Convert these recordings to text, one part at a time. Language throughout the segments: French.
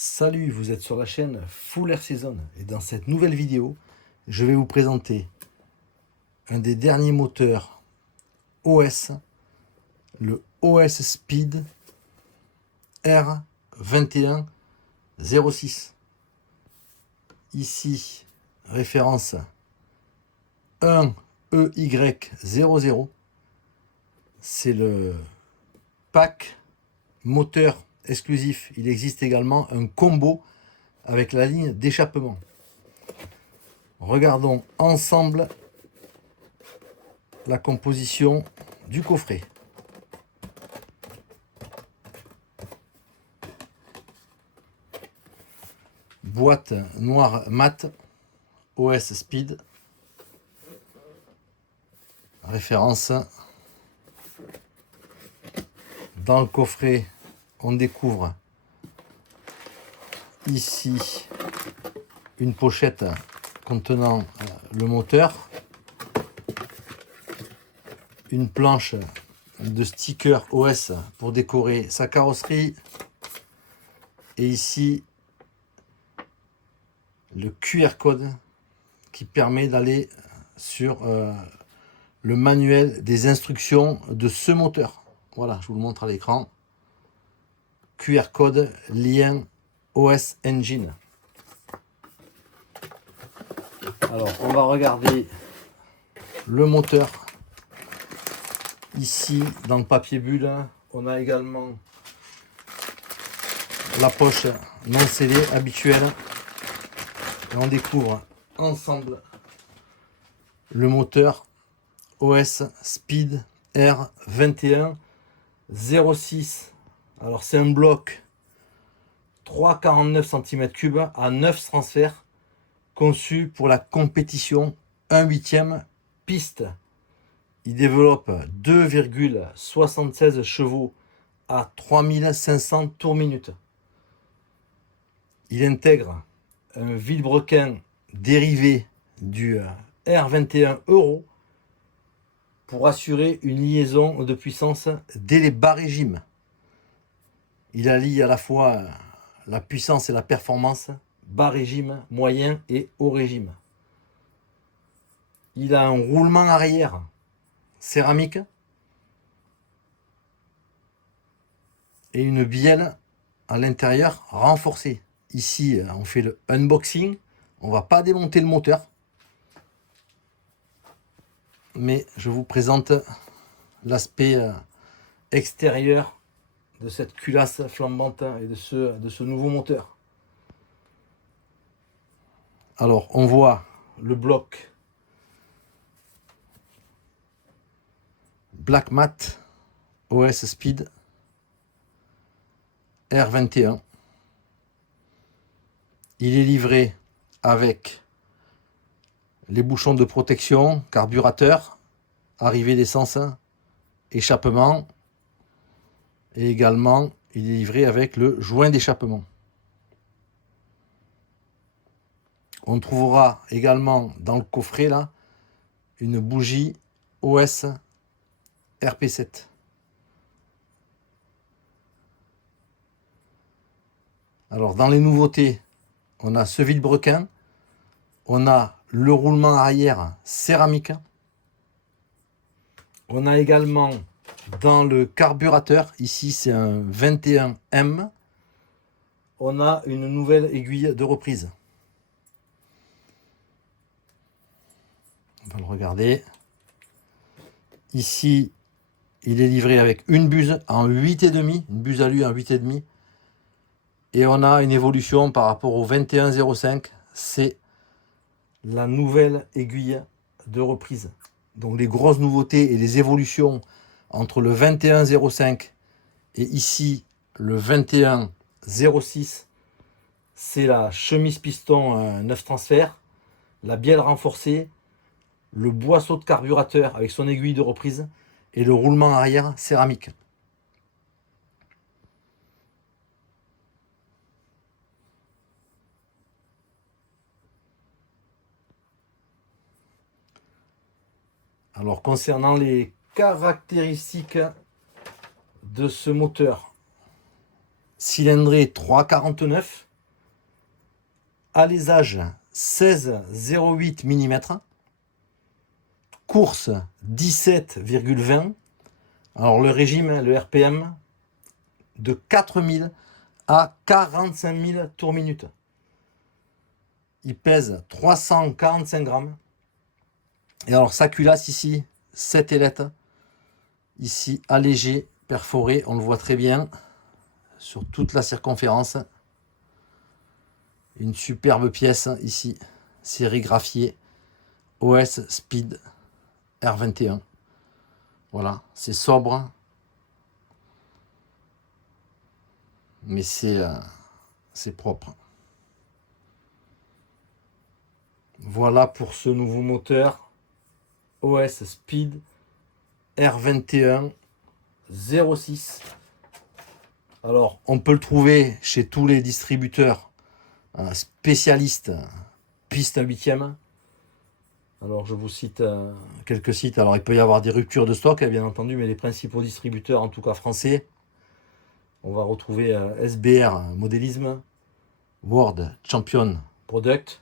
Salut, vous êtes sur la chaîne Full Air Season et dans cette nouvelle vidéo, je vais vous présenter un des derniers moteurs OS, le OS Speed R2106. Ici, référence 1EY00. C'est le pack moteur exclusif. Il existe également un combo avec la ligne d'échappement. Regardons ensemble la composition du coffret. Boîte noire mat OS Speed. Référence. Dans le coffret, on découvre ici une pochette contenant le moteur, une planche de stickers OS pour décorer sa carrosserie, et ici le QR code qui permet d'aller sur le manuel des instructions de ce moteur. Voilà, je vous le montre à l'écran. QR code, lien OS Engine. Alors, on va regarder le moteur. Ici, dans le papier bulle, on a également la poche non scellée habituelle. Et on découvre ensemble le moteur OS Speed R2106. Alors c'est un bloc 3,49 cm3 à 9 transferts, conçu pour la compétition 1/8 piste. Il développe 2,76 chevaux à 3500 tours minute. Il intègre un vilebrequin dérivé du R21 Euro pour assurer une liaison de puissance dès les bas régimes. Il allie à la fois la puissance et la performance, bas régime, moyen et haut régime. Il a un roulement arrière céramique et une bielle à l'intérieur renforcée. Ici, on fait le unboxing. On ne va pas démonter le moteur, mais je vous présente l'aspect extérieur de cette culasse flambante et de ce nouveau moteur. Alors, on voit le bloc Black Mat OS Speed R21. Il est livré avec les bouchons de protection, carburateur, arrivée d'essence, échappement. Et également, il est livré avec le joint d'échappement. On trouvera également dans le coffret là une bougie OS RP7. Alors dans les nouveautés, on a ce vilebrequin, on a le roulement arrière céramique, on a également dans le carburateur, ici c'est un 21M, on a une nouvelle aiguille de reprise. On va le regarder. Ici, il est livré avec une buse en 8,5, une buse alu en 8,5. Et on a une évolution par rapport au 2105, c'est la nouvelle aiguille de reprise. Donc les grosses nouveautés et les évolutions entre le 2105 et ici le 2106, c'est la chemise piston 9 transferts, la bielle renforcée, le boisseau de carburateur avec son aiguille de reprise et le roulement arrière céramique. Alors concernant les caractéristiques de ce moteur, cylindrée 3,49, alésage 16,08 mm, course 17,20. Alors le régime, le RPM, de 4000 à 45 000 tours minute. Il pèse 345 grammes. Et alors sa culasse ici, 7 ailettes. Ici, allégé, perforé, on le voit très bien sur toute la circonférence. Une superbe pièce ici, sérigraphiée, OS Speed R21. Voilà, c'est sobre, mais c'est propre. Voilà pour ce nouveau moteur OS Speed R21 06. Alors, on peut le trouver chez tous les distributeurs spécialistes piste 8e. Alors, je vous cite quelques sites. Alors, il peut y avoir des ruptures de stock, bien entendu, mais les principaux distributeurs, en tout cas français, on va retrouver SBR Modélisme, World Champion Product,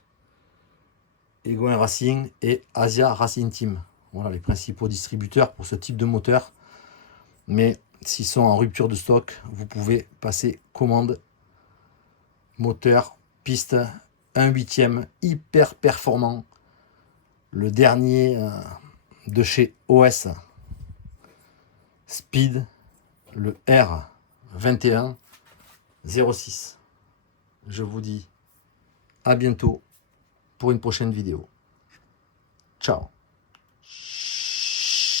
Egoin Racing et Asia Racing Team. Voilà les principaux distributeurs pour ce type de moteur. Mais s'ils sont en rupture de stock, vous pouvez passer commande. Moteur, piste 1/8 hyper performant. Le dernier de chez OS Speed, le R21 06. Je vous dis à bientôt pour une prochaine vidéo. Ciao.